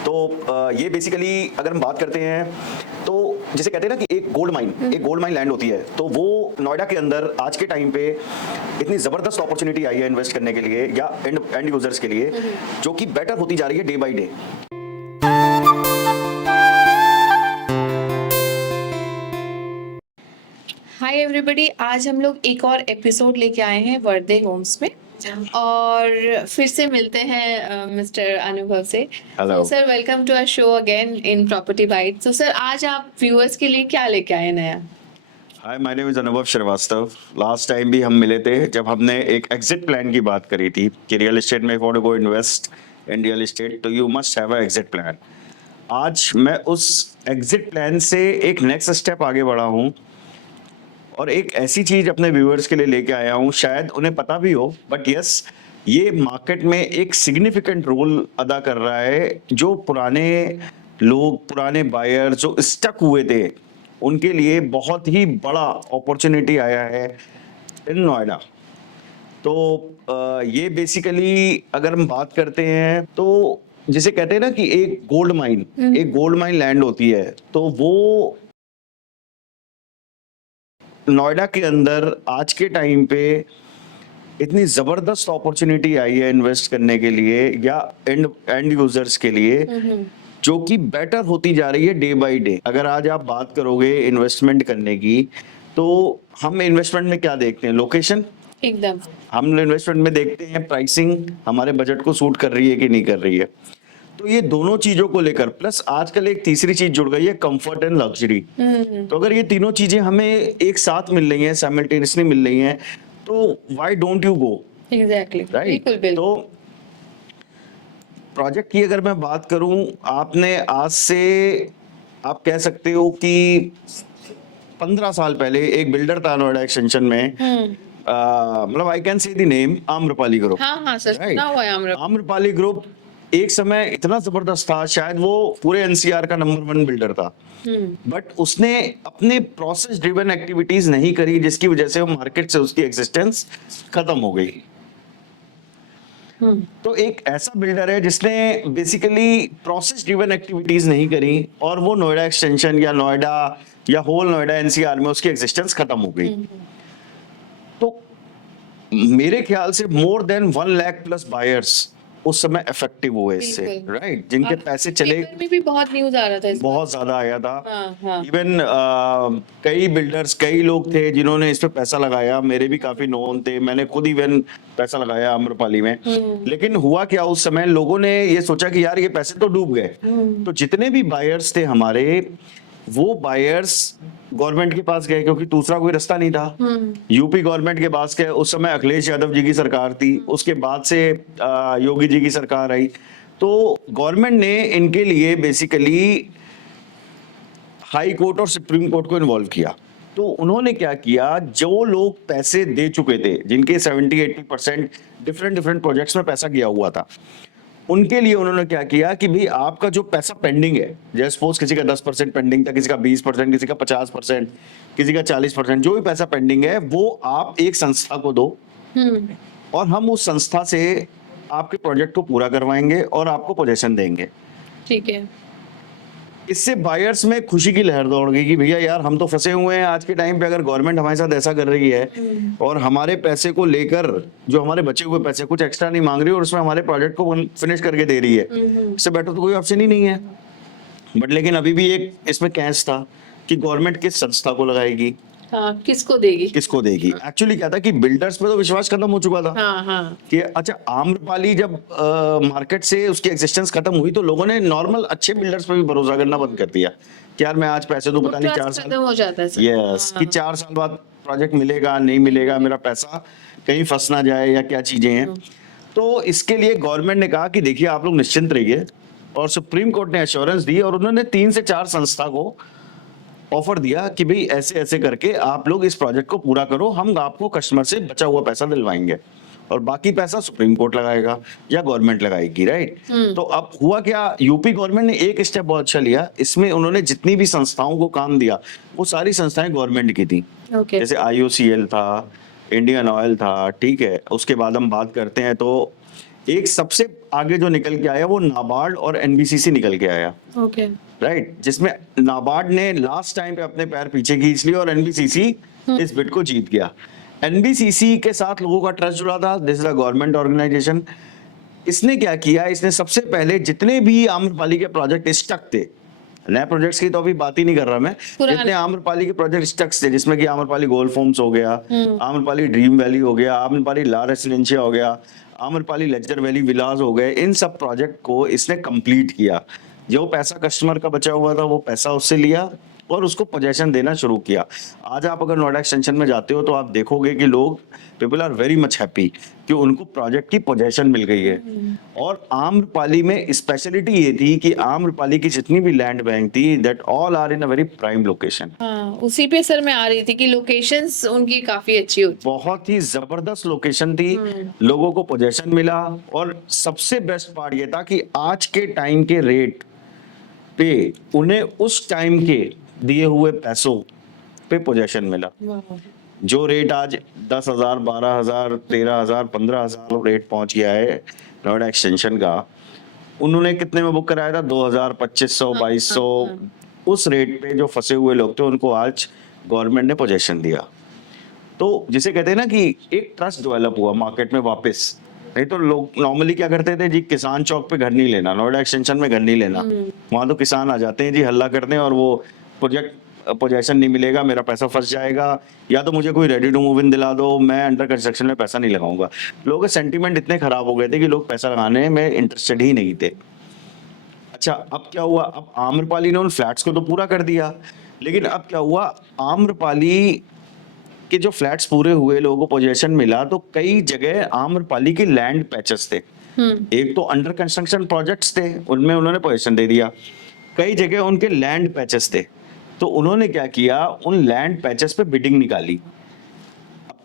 तो ये बेसिकली अगर हम बात करते हैं तो जैसे कहते हैं ना कि एक गोल्ड माइन लैंड होती है, तो वो नोएडा के अंदर आज के टाइम पे इतनी जबरदस्त अपॉर्चुनिटी आई है इन्वेस्ट करने के लिए या एंड यूजर्स के लिए, जो कि बेटर होती जा रही है day by day. Hi everybody, आज हम लोग एक और एपिसोड लेके आए हैं वर्दे होम्स में और फिर से मिलते हैं मिस्टर अनुभव से। Hello. Sir welcome to our show again in property byte. तो सर आज आप व्यूअर्स के लिए क्या लेके आए नया? हाय, माय नेम इज अनुभव श्रीवास्तव। लास्ट टाइम भी हम मिले थे जब हमने एक एग्जिट प्लान की बात करी थी कि रियल एस्टेट में if you want to go invest in real estate तो you must have a exit plan. आज मैं उस एग्जिट प्लान से एक नेक्स्ट स्टेप आगे बढ़ा हूँ और एक ऐसी चीज अपने व्यूअर्स के लिए लेके आया हूँ, शायद उन्हें पता भी हो, बट यस, ये मार्केट में एक सिग्निफिकेंट रोल अदा कर रहा है। जो पुराने लोग, पुराने बायर जो स्टक हुए थे, उनके लिए बहुत ही बड़ा अपॉर्चुनिटी आया है इन नोएडा। तो ये बेसिकली अगर हम बात करते हैं तो जिसे कहते हैं ना कि एक गोल्ड माइन लैंड होती है, तो वो नोएडा के अंदर आज के टाइम पे इतनी जबरदस्त अपॉर्चुनिटी आई है इन्वेस्ट करने के लिए या एंड यूजर्स के लिए, जो कि बेटर होती जा रही है डे बाय डे। अगर आज आप बात करोगे इन्वेस्टमेंट करने की, तो हम इन्वेस्टमेंट में क्या देखते हैं? लोकेशन। एकदम। हम इन्वेस्टमेंट में देखते हैं प्राइसिंग, हमारे बजट को सूट कर रही है कि नहीं कर रही है। तो ये दोनों चीजों को लेकर, प्लस आजकल एक तीसरी चीज जुड़ गई है, कंफर्ट एंड लग्जरी। तो अगर ये तीनों चीजें हमें एक साथ मिल रही हैं, साइमल्टेनियसली मिल रही हैं, तो why don't you go? Exactly, right. बिल्कुल। तो प्रोजेक्ट की अगर मैं बात करूं, आपने आज से आप कह सकते हो कि 15 साल पहले एक बिल्डर था नोएडा एक्सटेंशन में, मतलब I can say the name, Amrapali group. हाँ सर, सुना हुआ है आम्रपाली ग्रुप एक समय इतना जबरदस्त था, शायद वो पूरे एनसीआर का नंबर 1 बिल्डर था, बट उसने अपने प्रोसेस ड्रिवन एक्टिविटीज नहीं करी, जिसकी वजह से वो मार्केट से उसकी एग्जिस्टेंस खत्म हो गई। तो एक ऐसा बिल्डर है जिसने बेसिकली प्रोसेस ड्रिवन एक्टिविटीज नहीं करी और वो नोएडा एक्सटेंशन या नोएडा या होल नोएडा एनसीआर में उसकी एग्जिस्टेंस खत्म हो गई। तो मेरे ख्याल से more than 1 lakh plus buyers उस समय इफेक्टिव हुए इससे, राइट, जिनके पैसे चले। पेपर में भी बहुत न्यूज़ आ रहा था, बहुत ज्यादा आया था। हाँ। इवन कई बिल्डर्स, कई लोग थे जिन्होंने इस पे पैसा लगाया, मेरे भी काफी नोन थे, मैंने खुद इवन पैसा लगाया आम्रपाली में। लेकिन हुआ क्या, उस समय लोगों ने ये सोचा कि यार ये पैसे तो डूब गए। तो जितने भी बायर्स थे हमारे, वो बायर्स गवर्नमेंट के पास गए, क्योंकि दूसरा कोई रास्ता नहीं था। यूपी गवर्नमेंट के पास गए। उस समय अखिलेश यादव जी की सरकार थी, उसके बाद से योगी जी की सरकार आई। तो गवर्नमेंट ने इनके लिए बेसिकली हाई कोर्ट और सुप्रीम कोर्ट को इन्वॉल्व किया। तो उन्होंने क्या किया, जो लोग पैसे दे चुके थे, जिनके 70-80% डिफरेंट प्रोजेक्ट्स में पैसा गया हुआ था, उनके लिए उन्होंने क्या किया कि भाई आपका जो पैसा पेंडिंग है, जैसे सपोज किसी का 10% पेंडिंग था, किसी का 20%, किसी का 50%, किसी का 40%, जो भी पैसा पेंडिंग है वो आप एक संस्था को दो और हम उस संस्था से आपके प्रोजेक्ट को पूरा करवाएंगे और आपको पोजीशन देंगे। ठीक है। इससे बायर्स में खुशी की लहर दौड़ गई कि भैया यार हम तो फंसे हुए हैं आज के टाइम पे, अगर गवर्नमेंट हमारे साथ ऐसा कर रही है और हमारे पैसे को लेकर, जो हमारे बचे हुए पैसे कुछ एक्स्ट्रा नहीं मांग रही और उसमें हमारे प्रोजेक्ट को फिनिश करके दे रही है, इससे बेटर तो कोई ऑप्शन ही नहीं है। बट लेकिन अभी भी एक इसमें कैच था कि गवर्नमेंट किस संस्था को लगाएगी, किसको देगी। एक्चुअली क्या था कि बिल्डर्स पे तो विश्वास खत्म हो चुका था। कि अच्छा, आम्रपाली जब मार्केट से उसकी एग्जिस्टेंस खत्म हुई तो लोगों ने नॉर्मल अच्छे बिल्डर्स पे भी भरोसा करना बंद कर दिया कि यार मैं आज पैसे दूं, पता नहीं 4 साल हो जाता है। यस, कि 4 साल बाद प्रोजेक्ट मिलेगा नहीं मिलेगा, मेरा पैसा कहीं फंस ना जाए या क्या चीजें हैं। तो इसके लिए गवर्नमेंट ने कहा कि देखिए आप लोग निश्चिंत रहिए, और सुप्रीम कोर्ट ने एश्योरेंस दी और उन्होंने 3 से 4 संस्था को ऑफर दिया कि भाई ऐसे ऐसे करके आप लोग इस प्रोजेक्ट को पूरा करो, हम आपको कस्टमर से बचा हुआ पैसा दिलवाएंगे और बाकी पैसा सुप्रीम कोर्ट लगाएगा या गवर्नमेंट लगाएगी, राइट। तो अब हुआ क्या, यूपी गवर्नमेंट ने एक स्टेप बहुत अच्छा लिया, इसमें उन्होंने जितनी भी संस्थाओं को काम दिया वो सारी संस्थाएं गवर्नमेंट की थी। जैसे IOCL था, इंडियन ऑयल था, ठीक है। उसके बाद हम बात करते हैं तो एक सबसे आगे जो निकल के आया वो नाबार्ड और एनबीसीसी निकल के आया, ओके। राइट, जिसमें नाबार्ड ने लास्ट टाइम पे अपने पैर पीछे खींच लिए और एनबीसीसी इस बिड को जीत गया। एनबीसीसी के साथ लोगों का ट्रस्ट जुड़ा था, this is a government organisation. इसने क्या किया, इसने सबसे पहले जितने भी आम्रपाली के प्रोजेक्ट स्टक थे, नए प्रोजेक्ट्स की तो अभी बात ही नहीं कर रहा मैं, पुराने। जितने आम्रपाली के प्रोजेक्ट स्टक्स थे, जिसमें कि आम्रपाली गोल्फ होम्स हो गया, आम्रपाली ड्रीम वैली हो गया, आम्रपाली ला रेसिडेंशिया हो गया, आम्रपाली लेक्चर वैली विलास हो गए, इन सब प्रोजेक्ट को इसने कंप्लीट किया। जो पैसा कस्टमर का बचा हुआ था वो पैसा उससे लिया और उसको पोजेशन देना शुरू किया। आज आप अगर नोएडा एक्सटेंशन में जाते हो तो आप देखोगे कि लोग, people are very much happy कि उनको प्रोजेक्ट की पोजेशन मिल गई है। और आम्रपाली में स्पेशलिटी ये थी कि आम्रपाली की जितनी भी लैंड बैंक थी, that all are in a very prime location. हाँ, उसी पे सर मैं आ रही थी कि लोकेशंस उनकी काफी अच्छी होती। बहुत ही जबरदस्त लोकेशन थी, लोगों को पोजेशन मिला। और सबसे बेस्ट पार्ट ये था कि आज के टाइम के रेट पे उन्हें उस टाइम के दिए हुए पैसों पे पोजेशन मिला। जो रेट आज 10,000, 12,000, 13,000, 15,000 रेट पहुंच गया है नोएडा एक्सटेंशन का, उन्होंने कितने में बुक कराया था? 2,000, 2,500, 2,200। उस रेट पे जो फंसे हुए लोग थे उनको आज गवर्नमेंट ने पोजेशन दिया। तो जिसे कहते हैं ना कि एक ट्रस्ट डेवलप हुआ मार्केट में वापस। नहीं तो लोग नॉर्मली क्या करते थे जी, किसान चौक पे घर नहीं लेना, नोएडा एक्सटेंशन में घर नहीं लेना, वहां तो किसान आ जाते हैं जी, हल्ला करते हैं और वो प्रोजेक्ट पोजेशन नहीं मिलेगा, मेरा पैसा फंस जाएगा, या तो मुझे कोई रेडी टू मूव इन दिला दो, मैं अंडर कंस्ट्रक्शन में पैसा नहीं लगाऊंगा। लोगों के सेंटीमेंट इतने खराब हो गए थे कि लोग पैसा लगाने में इंटरेस्टेड ही नहीं थे। अच्छा, अब क्या हुआ? अब आम्रपाली ने उन फ्लैट्स को तो पूरा कर दिया, लेकिन अब क्या हुआ, आम्रपाली के जो फ्लैट्स पूरे हुए, लोगों को पोजीशन मिला, तो कई जगह आम्रपाली की लैंड पैचेस थे। एक तो अंडर कंस्ट्रक्शन प्रोजेक्ट्स थे, उनमें उन्होंने पोजीशन दे दिया। कई जगह उनके लैंड पैचेस थे, तो उन्होंने क्या किया, उन लैंड पैचेस पे बिडिंग निकाली।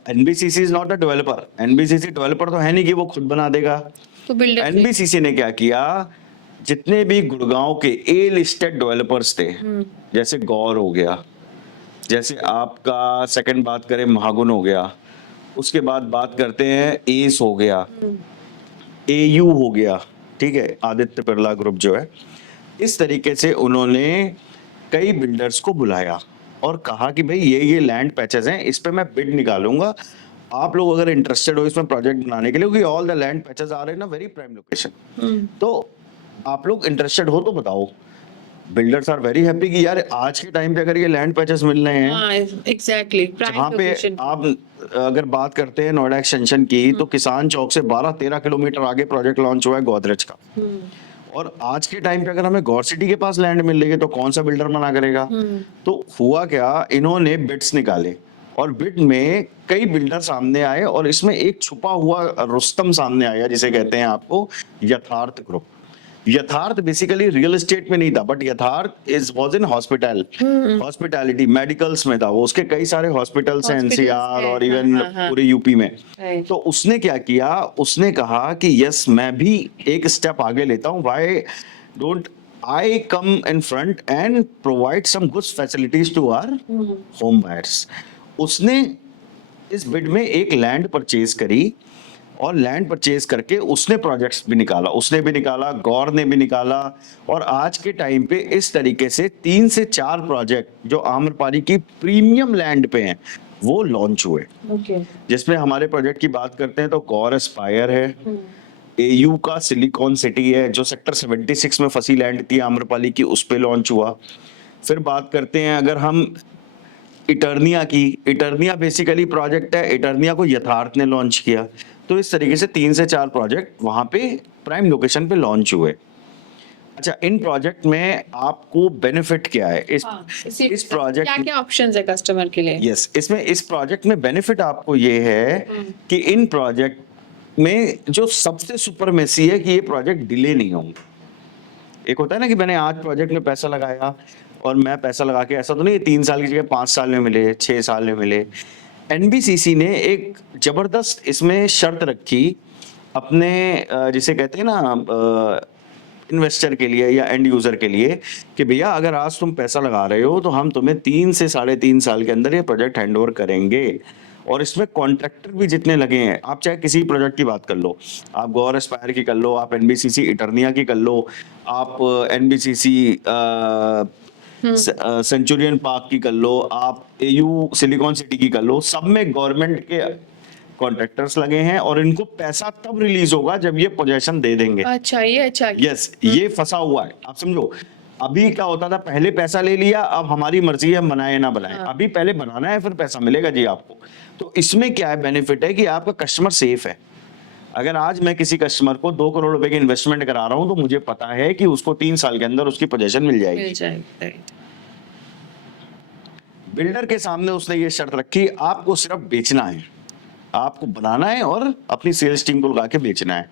NBCC is not a developer, NBCC developer तो है नहीं कि वो खुद बना देगा। तो बिल्डर एनबीसीसी ने क्या किया, जितने भी गुड़गांव के ए लिस्टेड डेवलपर्स थे, जैसे गौर हो गया, जैसे आपका सेकंड बात करें महागुन हो गया, उसके बाद बात करते हैं एस हो गया, एयू हो गया, ठीक है, आदित्य बिरला ग्रुप जो है, इस तरीके से उन्होंने कई बिल्डर्स को बुलाया और कहा कि भाई ये लैंड पैचेस हैं, इस पे मैं बिड निकालूंगा, आप लोग अगर इंटरेस्टेड हो इसमें प्रोजेक्ट बनाने के लिए, क्योंकि ऑल द लैंड पैचेस आ रहे हैं ना वेरी प्राइम लोकेशन, तो आप लोग इंटरेस्टेड हो तो बताओ। बिल्डर्स आर वेरी हैप्पी कि यार आज के टाइम पे अगर ये लैंड पैचेस मिल रहे हैं, हाँ एग्जैक्टली जहाँ पे आप अगर बात करते हैं नोएडा एक्सटेंशन की, तो किसान चौक से 12-13 किलोमीटर आगे प्रोजेक्ट लॉन्च हुआ है गोदरेज का। और आज के टाइम पे अगर हमें गौर सिटी के पास लैंड मिल रही है तो कौन सा बिल्डर मना करेगा? तो हुआ क्या, इन्होंने बिड्स निकाले और बिड में कई बिल्डर सामने आए और इसमें एक छुपा हुआ रुस्तम सामने आया, जिसे कहते हैं आपको यथार्थ ग्रुप। यथार्थ बेसिकली रियल एस्टेट में नहीं था, बट यथार्थ वाज इन हॉस्पिटैलिटी, मेडिकल्स में था वो। उसके कई सारे हॉस्पिटल्स हैं एनसीआर और इवन पूरे यूपी में। तो उसने क्या किया, उसने कहा कि यस मैं भी एक स्टेप आगे लेता हूँ, why don't I come in front and provide some good facilities to our home buyers. उसने इस बिड में एक लैंड परचेज करी और लैंड परचेज करके उसने प्रोजेक्ट्स भी निकाला, उसने भी निकाला, गौर ने भी निकाला। और आज के टाइम पे इस तरीके से 3 से 4 प्रोजेक्ट जो आम्रपाली की प्रीमियम लैंड पे हैं वो लॉन्च हुए। जिसमें हमारे प्रोजेक्ट की बात करते हैं तो गौर एस्पायर है, एयू का सिलिकॉन सिटी है जो सेक्टर 76 में फंसी लैंड थी आम्रपाली की, उस पे लॉन्च हुआ। फिर बात करते हैं अगर हम इटर्निया की, इटर्निया बेसिकली प्रोजेक्ट है, इटर्निया को यथार्थ ने लॉन्च किया। तो इस तरीके से 3 से 4 प्रोजेक्ट वहां पे प्राइम लोकेशन पे लॉन्च हुए। अच्छा, इन प्रोजेक्ट में आपको बेनिफिट क्या है इस प्रोजेक्ट, क्या क्या ऑप्शंस है कस्टमर के लिए? यस, इसमें इस प्रोजेक्ट में बेनिफिट आपको ये है कि इन प्रोजेक्ट में जो सबसे सुपरमेसी है कि ये प्रोजेक्ट डिले नहीं होंगे। एक होता है ना कि मैंने आज प्रोजेक्ट में पैसा लगाया और मैं पैसा लगा के, ऐसा तो नहीं 3 साल की जगह 5 साल में मिले, 6 साल में मिले। एनबीसीसी ने एक जबरदस्त इसमें शर्त रखी अपने जिसे कहते हैं ना इन्वेस्टर के लिए या एंड यूजर के लिए कि भैया अगर आज तुम पैसा लगा रहे हो तो हम तुम्हें 3 से 3.5 साल के अंदर ये प्रोजेक्ट हैंड ओवर करेंगे। और इसमें कॉन्ट्रैक्टर भी जितने लगे हैं, आप चाहे किसी प्रोजेक्ट की बात कर लो, आप गौर एस्पायर की कर लो, आप एनबीसीसी इटर्निया की कर लो, आप एनबीसीसी सेंचुरियन पार्क की कर लो, आप एयू सिलिकॉन सिटी की कर लो, सब में गवर्नमेंट के कॉन्ट्रैक्टर्स लगे हैं और इनको पैसा तब रिलीज होगा जब ये पोजेशन दे देंगे। अच्छा, ये अच्छा किया। यस, ये फंसा हुआ है, आप समझो। अभी क्या होता था, पहले पैसा ले लिया, अब हमारी मर्जी है हम बनाए ना बनाए। अभी पहले बनाना है फिर पैसा मिलेगा जी आपको। तो इसमें क्या है बेनिफिट है कि आपका कस्टमर सेफ है। अगर आज मैं किसी कस्टमर को 2 करोड़ रुपए की इन्वेस्टमेंट करा रहा हूं तो मुझे पता है कि उसको 3 साल के अंदर उसकी पोजीशन मिल जाएगी। मिल जाएगी, राइट। बिल्डर के सामने उसने ये शर्त रखी, आपको सिर्फ बेचना है, आपको बनाना है और अपनी सेल्स टीम को लगा के बेचना है।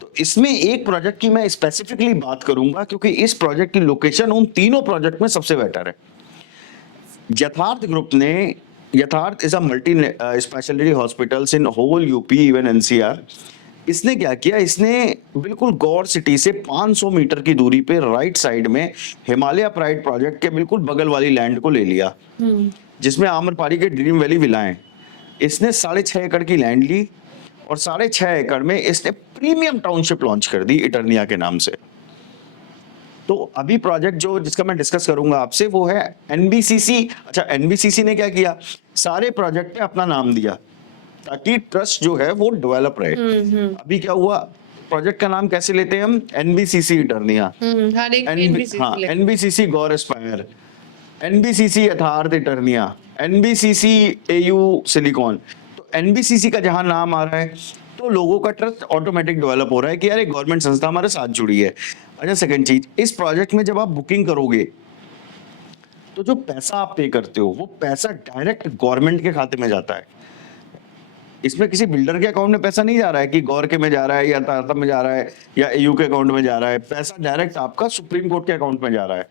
तो इसमें एक प्रोजेक्ट की मैं स्पेसिफिकली बात करूंगा क्योंकि इस प्रोजेक्ट की लोकेशन उन तीनों प्रोजेक्ट में सबसे बेटर है। यथार्थ ग्रुप ने, Yatharth is a multi speciality hospitals in whole UP even NCR. इसने क्या किया, इसने बिल्कुल गौर सिटी से 500 मीटर की दूरी पे राइट साइड में हिमालय प्राइड प्रोजेक्ट के बिल्कुल बगल वाली लैंड को ले लिया, जिसमें आम्रपाली के ड्रीम वैली विलाएं। इसने 6.5 एकड़ की लैंड ली और 6.5 एकड़ में इसने प्रीमियम टाउनशिप लॉन्च कर दी इटर्निया के नाम से। तो अभी प्रोजेक्ट जो जिसका मैं डिस्कस करूंगा आपसे वो है एनबीसीसी। अच्छा, एनबीसीसी ने क्या किया, सारे प्रोजेक्ट पे अपना नाम दिया ताकि ट्रस्ट जो है वो डेवलप रहे। अभी क्या हुआ, प्रोजेक्ट का नाम कैसे लेते हैं हम, एनबीसीसी इटर्निया, हर एक NBCC हाँ लेते हैं। एनबीसीसी गौर एस्पायर, एनबीसीसी यथार्थ इटर्निया, एनबीसीसी एयू सिलिकॉन। तो एनबीसीसी का जहां नाम आ रहा है तो लोगों का ट्रस्ट ऑटोमेटिक डेवलप हो रहा है कि यार एक गवर्नमेंट संस्था हमारे साथ जुड़ी है। अच्छा, सेकंड चीज, इस प्रोजेक्ट में जब आप बुकिंग करोगे तो जो पैसा आप पे करते हो वो पैसा डायरेक्ट गवर्नमेंट के खाते में जाता है। इसमें किसी बिल्डर के अकाउंट में पैसा नहीं जा रहा है कि गौर के में जा रहा है या तारतम में जा रहा है या एयू के अकाउंट में जा रहा है, पैसा डायरेक्ट आपका सुप्रीम कोर्ट के अकाउंट में जा रहा है।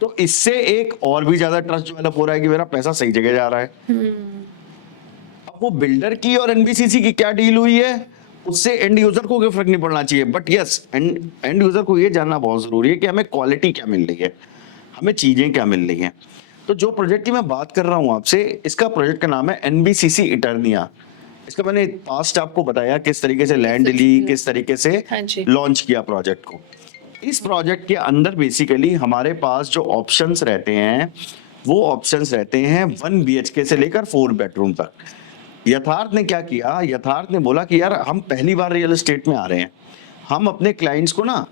तो इससे एक और भी ज्यादा ट्रस्ट डेवलप हो रहा है कि मेरा पैसा सही जगह जा रहा है। अब वो बिल्डर की और एनबीसीसी की क्या डील हुई है उससे एंड यूजर को कोई फर्क नहीं पड़ना चाहिए, बट यस एंड यूजर को ये जानना बहुत जरूरी है कि हमें क्वालिटी क्या मिल रही है, हमें चीजें क्या मिल रही हैं। तो जो प्रोजेक्ट की मैं बात कर रहा हूं आपसे, इसका प्रोजेक्ट का नाम है एनबीसीसी इटर्निया। इसका मैंने पास्ट आपको बताया किस तरीके से लैंड ली, किस तरीके से हाँ जी। लॉन्च किया प्रोजेक्ट को। इस प्रोजेक्ट के अंदर बेसिकली हमारे पास जो ऑप्शंस रहते हैं वो ऑप्शंस रहते हैं 1 BHK से लेकर 4 बेडरूम तक। यथार्थ ने क्या किया, यथार्थ ने बोला कि यार हम पहली बार रियल एस्टेट में आ रहे हैं, हम अपने क्लाइंट्स को ना,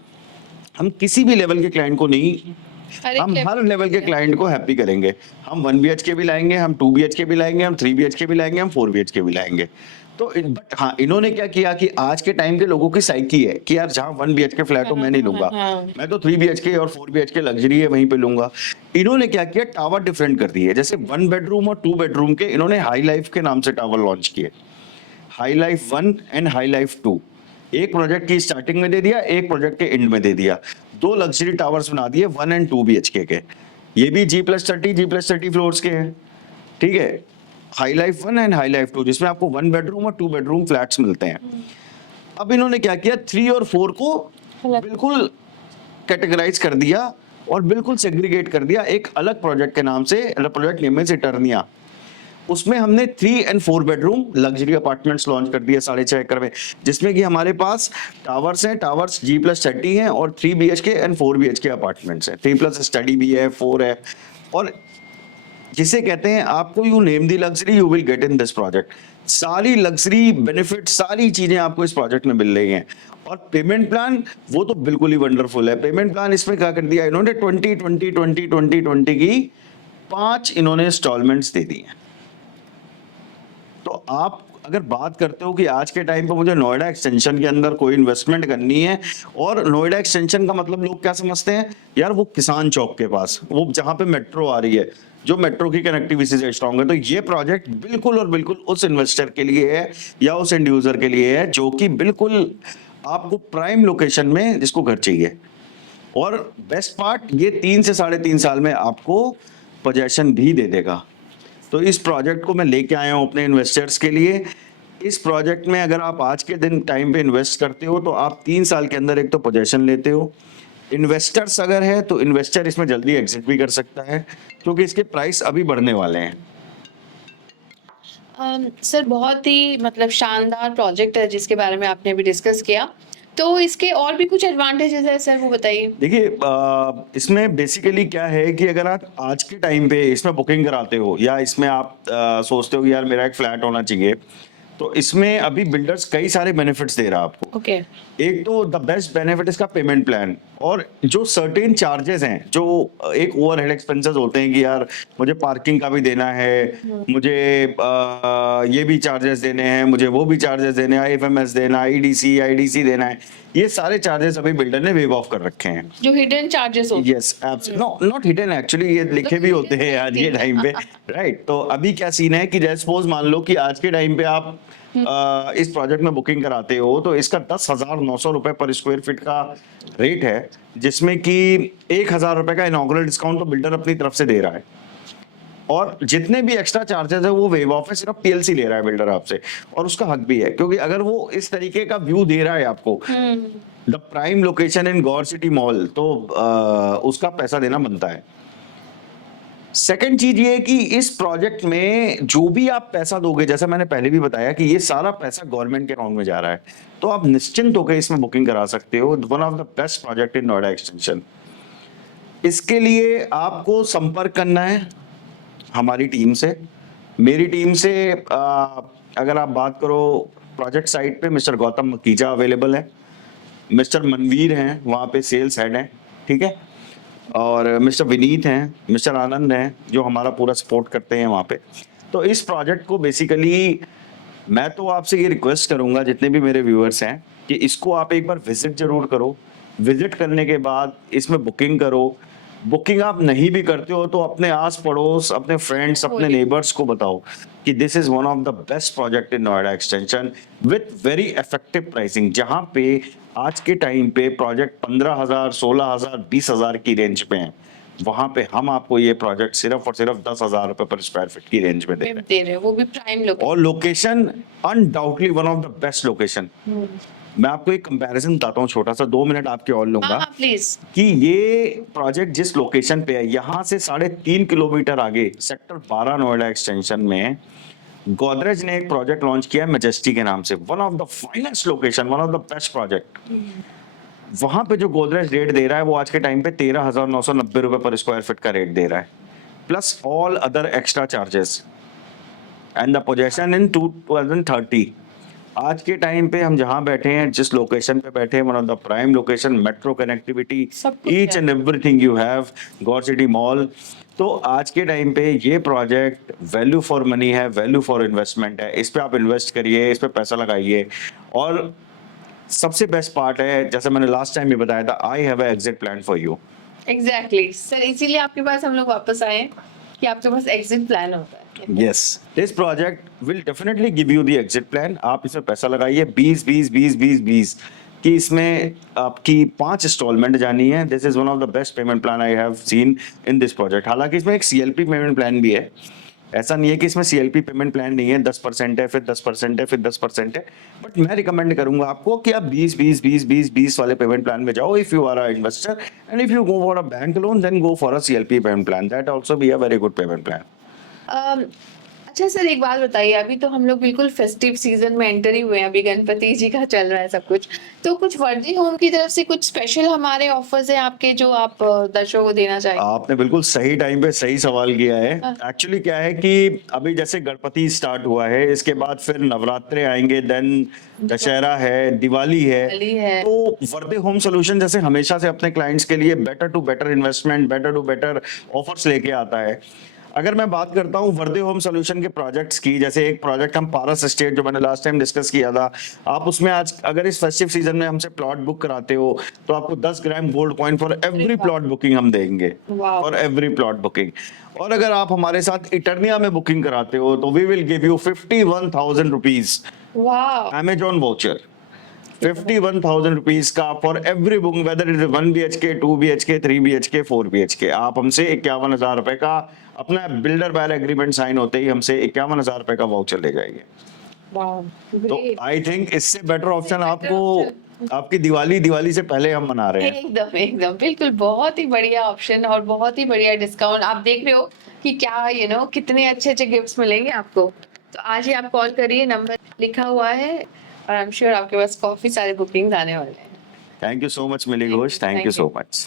हम किसी भी लेवल के क्लाइंट को नहीं, हम हर लेवल के क्लाइंट को हैप्पी करेंगे। हम 1 BHK भी लाएंगे, हम 2 BHK भी लाएंगे, हम 3 BHK भी लाएंगे, हम 4 BHK भी लाएंगे। तो बट हाँ, इन्होंने क्या किया कि आज के टाइम के लोगों की साइकी है कि यार जहाँ 1 BHK फ्लैट हो मैं नहीं लूंगा, मैं तो 3 BHK और 4 BHK लग्जरी है वहीं पे लूंगा। इन्होंने क्या किया, टावर डिफरेंट कर दिए। जैसे 1 बेडरूम और 2 बेडरूम के इन्होंने हाई लाइफ के नाम से टावर लॉन्च किए, high life 1 and high life 2। एक प्रोजेक्ट की स्टार्टिंग में दे दिया, एक प्रोजेक्ट के एंड में दे दिया। 2 लग्जरी टावर्स बना दिए 1 एंड 2 BHK के। ये भी G+30 फ्लोर्स के हैं, ठीक है। High life 1 and high life 2 जिसमें आपको 1 बेडरूम और 2 बेडरूम फ्लैट्स मिलते हैं। अब इन्होंने क्या किया, 3 और 4 को बिल्कुल कैटेगराइज कर दिया और बिल्कुल सेग्रीगेट कर दिया एक अलग प्रोजेक्ट के नाम से, प्रोजेक्ट नेम है इटर्निया। उसमें हमने 3 and 4 bedroom luxury apartments launch कर दिए 6.5 एकड़ में, जिसमें कि हमारे पास टावर्स हैं, टावर्स G+30 हैं और 3 BHK एंड 4 BHK अपार्टमेंट्स हैं। 3+ स्टडी भी है, 4 है, और जिसे कहते हैं आपको you name the luxury you will get in this project. सारी लग्जरी बेनिफिट, सारी चीजें आपको इस प्रोजेक्ट में मिल रही हैं। और पेमेंट प्लान वो तो बिल्कुल ही वंडरफुल है। पेमेंट प्लान इसमें क्या कर दिया इन्होंने, 20 की 5 इन्होंने इंस्टॉलमेंट्स दे दी हैं। तो आप अगर बात करते हो कि आज के टाइम पे मुझे नोएडा एक्सटेंशन के अंदर कोई इन्वेस्टमेंट करनी है, और नोएडा एक्सटेंशन का मतलब लोग क्या समझते हैं, यार वो किसान चौक के पास, वो जहां पे मेट्रो आ रही है, जो मेट्रो की कनेक्टिविटी से स्ट्रांग है। तो ये प्रोजेक्ट बिल्कुल और बिल्कुल उस इन्वेस्टर के लिए है या उस एंड यूजर के लिए है जो कि बिल्कुल आपको प्राइम लोकेशन में जिसको घर चाहिए। और बेस्ट पार्ट, ये 3 से 3.5 साल में आपको पोजेशन भी दे देगा। तो इस प्रोजेक्ट को मैं लेके आया हूं अपने इन्वेस्टर्स के लिए। इस प्रोजेक्ट में अगर आप आज के दिन टाइम पे इन्वेस्ट करते हो तो आप 3 साल के अंदर एक तो पोजेशन लेते हो। इन्वेस्टर्स अगर है तो इन्वेस्टर इसमें जल्दी एग्जिट भी कर सकता है क्योंकि इसके प्राइस अभी बढ़ने वाले हैं। सर बहुत ही मतलब शानदार प्रोजेक्ट है जिसके बारे में आपने अभी डिस्कस किया। तो इसके और भी कुछ एडवांटेजेस है सर, वो बताइए? देखिए इसमें बेसिकली क्या है कि अगर आप आज के टाइम पे इसमें बुकिंग कराते हो या इसमें आप सोचते हो कि यार मेरा एक फ्लैट होना चाहिए, तो इसमें अभी बिल्डर्स कई सारे बेनिफिट्स दे रहा है आपको। ओके। एक तो द बेस्ट बेनिफिट इसका पेमेंट प्लान, और जो सर्टेन चार्जेस हैं, जो एक ओवरहेड एक्सपेंसेस होते हैं कि यार मुझे पार्किंग का भी देना है, मुझे ये भी चार्जेस देने हैं, मुझे वो भी चार्जेस देने हैं, आईएफएमएस देना, आईडीसी आईडीसी देना है, ये सारे चार्जेस अभी बिल्डर ने वेव ऑफ कर रखे हैं। जो हिडन चार्जेस होते yes no not hidden, actually ये लिखे भी होते हैं आज के टाइम पे, राइट। तो अभी क्या सीन है कि जैसे सपोज मान लो कि आज के टाइम पे आप इस प्रोजेक्ट में बुकिंग कराते हो, तो इसका 10,900 रुपए पर स्क्वायर फीट का रेट है, जिसमें कि 1,000 रुपए का इनॉग्रल डिस्काउंट तो बिल्डर अपनी तरफ से दे रहा है, और जितने भी एक्स्ट्रा चार्जेस है वो वेव ऑफ है, सिर्फ पीएलसी ले रहा है बिल्डर आपसे, और उसका हक भी है, क्योंकि अगर वो इस तरीके का व्यू दे रहा है आपको, the prime location in Gaur city mall, तो उसका पैसा देना बनता है। सेकंड चीज ये है कि इस प्रोजेक्ट में जो भी आप पैसा दोगे, जैसा मैंने पहले भी बताया कि ये सारा पैसा गवर्नमेंट के अकाउंट में जा रहा है, तो आप निश्चिंत होकर इसमें बुकिंग करा सकते हो। One of the best project in Noida extension. इसके लिए आपको संपर्क करना है हमारी टीम से, मेरी टीम से। अगर आप बात करो प्रोजेक्ट साइट पे, मिस्टर गौतम मकीजा अवेलेबल है, मिस्टर मनवीर हैं वहाँ पे सेल्स हेड हैं, ठीक है, और मिस्टर विनीत हैं, मिस्टर आनंद हैं जो हमारा पूरा सपोर्ट करते हैं वहाँ पे। तो इस प्रोजेक्ट को बेसिकली मैं तो आपसे ये रिक्वेस्ट करूंगा, जितने भी मेरे व्यूअर्स हैं, कि इसको आप एक बार विजिट जरूर करो। विजिट करने के बाद इसमें बुकिंग करो। बुकिंग आप नहीं भी करते हो तो अपने आस पड़ोस, अपने फ्रेंड्स, अपने नेबर्स को बताओ कि this is one of the best project in Noida extension with very effective pricing, जहां पे आज के टाइम पे प्रोजेक्ट 15,000, 16,000, 20,000 की रेंज पे हैं, वहां पे हम आपको ये प्रोजेक्ट सिर्फ और सिर्फ 10,000 रुपए पर स्क्वायर फीट की रेंज में दे रहे हैं, दे रहे हैं, वो भी प्राइम लोकेशन। और location undoubtedly one of the best location. मैं आपको एक कंपैरिजन बताता हूँ छोटा सा, 2 मिनट आपके और लूंगा, हाँ प्लीज। कि ये प्रोजेक्ट जिस लोकेशन पे है, यहाँ से 3.5 किलोमीटर आगे सेक्टर 12 नोएडा एक्सटेंशन में गोदरेज ने एक प्रोजेक्ट लॉन्च किया है मैजेस्टी के नाम से। One of the finest location, one of the best project. वहां पे जो गोदरेज रेट दे रहा है वो आज के टाइम पे 13,990 रुपए पर स्क्वायर फीट का रेट दे रहा है, plus all other extra charges, and the possession in 2030। आज के टाइम पे हम जहां बैठे हैं, जिस लोकेशन पे बैठे हैं, one of the prime location, metro connectivity, सब कुछ each and everything you have, Gaur city mall. तो आज के टाइम पे ये प्रोजेक्ट वैल्यू फॉर मनी है, वैल्यू फॉर इन्वेस्टमेंट है। इस पे आप इन्वेस्ट करिए, इस पे पैसा लगाइए, और सबसे बेस्ट पार्ट है, जैसे मैंने लास्ट टाइम भी बताया था, I have a exit plan for you. Exactly sir, इसीलिए आपके पास हम लोग वापस आए हैं कि आपके पास एग्जिट प्लान होता है। Yes, this project will definitely give you the exit plan. आप इसमें पैसा लगाइए 20 कि इसमें आपकी 5 इंस्टॉलमेंट जानी है। This is one of the best payment plan I have seen in this project. हालांकि इसमें एक सीएलपी पेमेंट प्लान भी है, ऐसा नहीं है कि इसमें सीएलपी पेमेंट प्लान नहीं है। 10% है, फिर 10% है, फिर 10% है, बट मैं रिकमेंड करूंगा आपको कि आप 20 वाले पेमेंट प्लान में जाओ, if you are a investor, and if you go for a bank loan then go for a CLP payment plan, that also be a very good payment plan. अच्छा sir, एक बात बताइए, अभी तो हम लोग बिल्कुल फेस्टिव सीजन में एंटर ही हुए हैं, अभी गणपति जी का चल रहा है सब कुछ, तो कुछ वर्दी होम की तरफ से कुछ स्पेशल हमारे ऑफर्स हैं आपके जो आप दर्शकों को देना चाहेंगे? आपने बिल्कुल सही टाइम पे सही सवाल किया है। एक्चुअली क्या है कि अभी जैसे गणपति स्टार्ट हुआ है, इसके बाद फिर नवरात्रे आएंगे, देन दशहरा है, दिवाली है, तो वर्दे होम सोल्यूशन जैसे हमेशा से अपने क्लाइंट्स के लिए better to better investment, better to better offers लेके आता है। अगर मैं बात करता हूँ वर्दे होम सोल्यूशन के प्रोजेक्ट्स की, जैसे एक प्रोजेक्ट हम पारस एस्टेट, जो मैंने लास्ट टाइम डिस्कस किया था, आप उसमें आज अगर इस फेस्टिव सीजन में हमसे प्लॉट बुक कराते हो तो आपको 10 gram gold coin for every plot booking हम देंगे, फॉर एवरी प्लॉट बुकिंग। और अगर आप हमारे साथ इटर्निया में बुकिंग कराते हो तो we will give you 51,000 rupees Amazon voucher, 51,000 rupees का for every book, whether it is 1 BHK, 2 BHK, 3 BHK, 4 BHK। आप हमसे 51,000 रुपए का अपना बिल्डर बायर एग्रीमेंट साइन होते ही हमसे 51,000 रुपए का वाउचर ले जाएंगे। तो आई थिंक इससे बेटर ऑप्शन आपको आपकी दिवाली से पहले हम मना रहे हैं। एकदम एकदम बिल्कुल, बहुत ही बढ़िया ऑप्शन और बहुत ही बढ़िया डिस्काउंट। आप देख रहे हो कि क्या कितने अच्छे अच्छे गिफ्ट्स मिलेंगे आपको। तो आज ही आप कॉल करिए, नंबर लिखा हुआ है और आई एम श्योर आपके पास काफ़ी सारे बुकिंग्स आने वाले हैं। Thank you so much Mili Ghosh, thank you Thank you. So much.